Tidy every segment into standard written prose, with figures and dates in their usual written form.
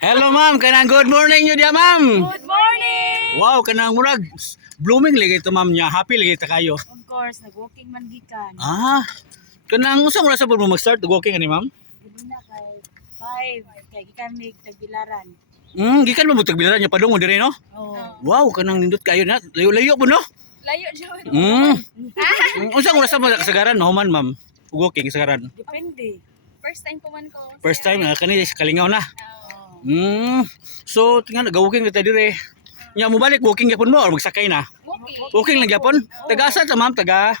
Hello ma'am, kanang good morning nyo dia ma'am. Good morning! Wow, kanang murag blooming lagi ito ma'am niya. Happy lagi ta kayo. Of course, nag-walking man gikan. Kanang usang oras sa pud mo mag-start walking ani ma'am? Gabi na kay 5, kay gikan mig tagbilaran. Gikan mo butag bilaran niya padung dire no? Oh. Wow, kanang nindot kayo na. Layo-layo po no? Layo jud. Usang oras sa mo kasagaran no man ma'am? Walking kasagaran. Depende. First time po man ko. First time kani kalingaw na. Oh. So tingnan nag-walking kita dire. Nya mo balik walking gyapon mo or magsakay na? Okay. Walking lang gyapon. Taga asa ta ma'am? Taga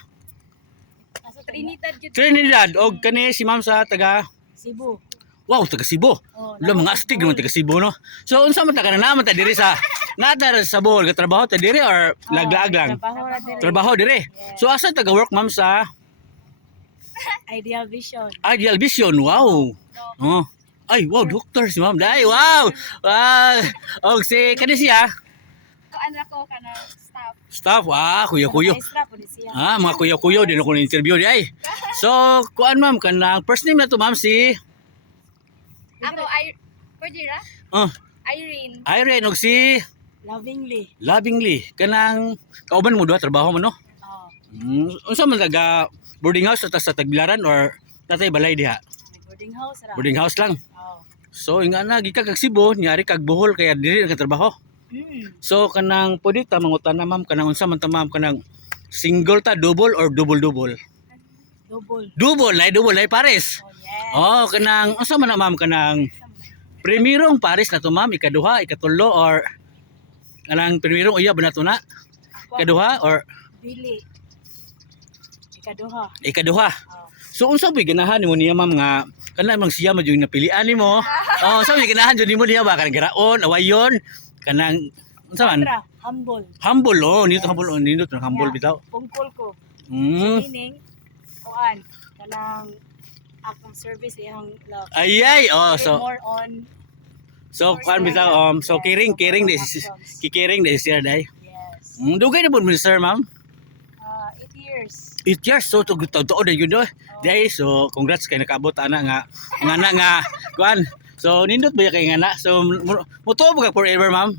Asa Trinidad yun. Trinidad og kani si ma'am sa taga Cebu. wow, taga Cebu. Oh, Wala mga astig naman taga Cebu no. So unsa man ta kana naman ta diri sa nata sa Bohol ka trabaho ta diri or laglaag lang? Trabaho na dire. Trabaho diri. So asa taga work ma'am sa Ideal Vision. Ideal Vision. Wow. Oh. Ay, wow, doctor si ma'am. Dai, wow. Wow. Og si kani siya Kuan ra ko kana staff. staff. Kuya-kuyo. Maestra po ni siya. Mga kuya-kuyo din ako na interview di ay. So, kuan ma'am kanang first name na to ma'am si Ako Cordira? oh, Irene. Irene og si Lovingly. Lovingly. Kanang kauban mo duha trabaho mo no? Oh. Unsa man taga boarding house sa Tagbilaran or natay balay diha? May boarding house ra. Boarding house lang. Oh. So inga na gika kag Cebu, nyari kag Bohol kaya dili nagtrabaho. So kanang pwede ta mangutan na ma'am kanang unsa man ta ma'am kanang single ta double or double? Double. Double na pares. Oh, yes. Oh, kanang unsa man na ma'am kanang primerong pares na to ma'am, ikaduha, ikatulo or kanang primerong uyab na to na? Ako, Ikaduha or Dili. Ikaduha. ikaduha. Oh. So unsa may ganahan nimo niya ma'am nga kana mang siya man yung napilian nimo? Oh, unsa may ganahan jud nimo niya ba kanang garaon, awayon, kanang unsa man? Kontra, humble. Humble oh, nito Yes. humble oh, nito humble Yeah. bitaw. Pungkol ko. Mm. Meaning, kuan, kanang akong service iyang love. Ayay, oh so More on, kuan bitaw so kiring di kikiring di siya dai. yes. Dugay na pud mo sir ma'am. 8 years. 8 years so to na yun do. Dai so congrats kay nakaabot ana nga kuan. So nindot ba kay nga na? So mutuo ba ka forever ma'am?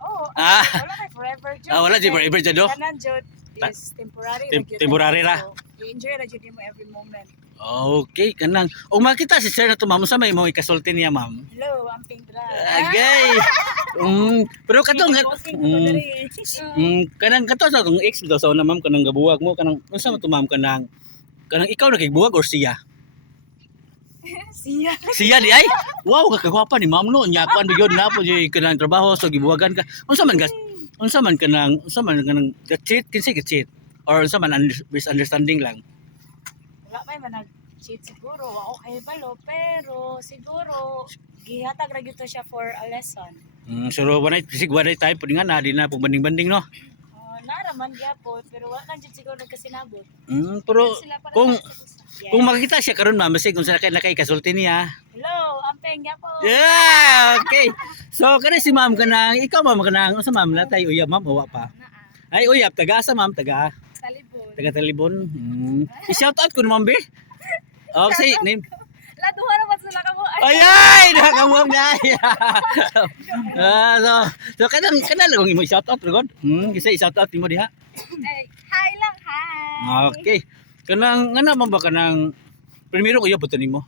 Oh, Ah. wala kay forever jud. Wala di forever jud do. Kanan jud is temporary. Temporary ra. So, you enjoy ra jud mo every moment. Okay, kanang. O makita si sir na to ma'am, sa may mo ikasulti niya ma'am. Hello, I'm Pink Dra. Agay. Pero katong kanang kato sa tong ex daw sa una ma'am kanang gabuwag mo kanang unsa man to ma'am kanang ikaw nakigbuwag or siya? Siya. Siya di ay. Wow, kagwapa ni ma'am no. Nya kuan gyud na po jud kanang trabaho so gibuwagan ka. Unsa man kanang cheat kinsa cheat or unsa man misunderstanding lang. Wala may man nag-cheat siguro. Okay balo, pero siguro gihatag ra gyud to siya for a lesson. So wanay time pud nga na di na pug banding-banding no. Naraman gyapon pero wala kan jud siguro nagkasinabot. Pero Sila para kung sa usa. Yes. kung makikita siya karon ma'am, basig kung sa nakay kasulti niya. Hello, ampeng gyapon. Yeah, okay. So kana si ma'am kanang ikaw ma'am kanang unsa ma'am natay uyab ma'am o wa pa. Naa. Ay uyab taga asa ma'am taga Talibon. Talibon. I-shout out ko naman be. Okay, name. Laduha ra man sila ka mo. Ay nakamuam na. So kanang kung imo shout out ron. Kasi i-shout out mo diha. Ay, hi lang, hi. Okay. Kanang ngana man ba kanang primero uyab buto nimo?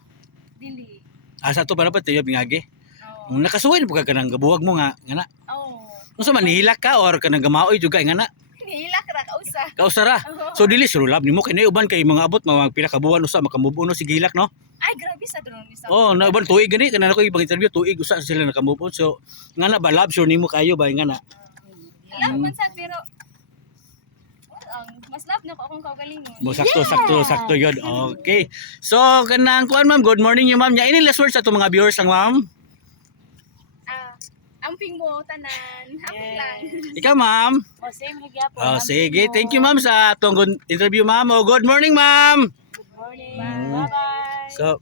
Dili. Asa to para pa tayo bingage. Oh. Nakasuway po ka kanang gabuwag mo nga ngana. Oh. Unsa man nihilak ka or kanang gamaoy juga ngana? Nihilak ra ka usa. Kausara. So dili surulab nimo kay uban kay mga abot mga pila ka buwan usa makamove on si gihilak no. Ay, grabe sa doon ni sa. Oh, na uban tuig gani kanang ako ibang interview tuig usa sila nakamove on. So ngana ba love sure nimo kayo ba ngana? Alam man sad pero ang mas love na ko akong kaugalingon. Mo sakto yun. Okay. So kanang kuan ma'am, good morning you ma'am. Nya ini last words sa to mga viewers lang ma'am. Amping mo tanan. Amping lang. Ikaw ma'am. Oh, same ra gyapon. Oh, Amping sige. mo. Thank you ma'am sa atong interview ma'am. Oh, good morning ma'am. Good morning. Bye-bye. So,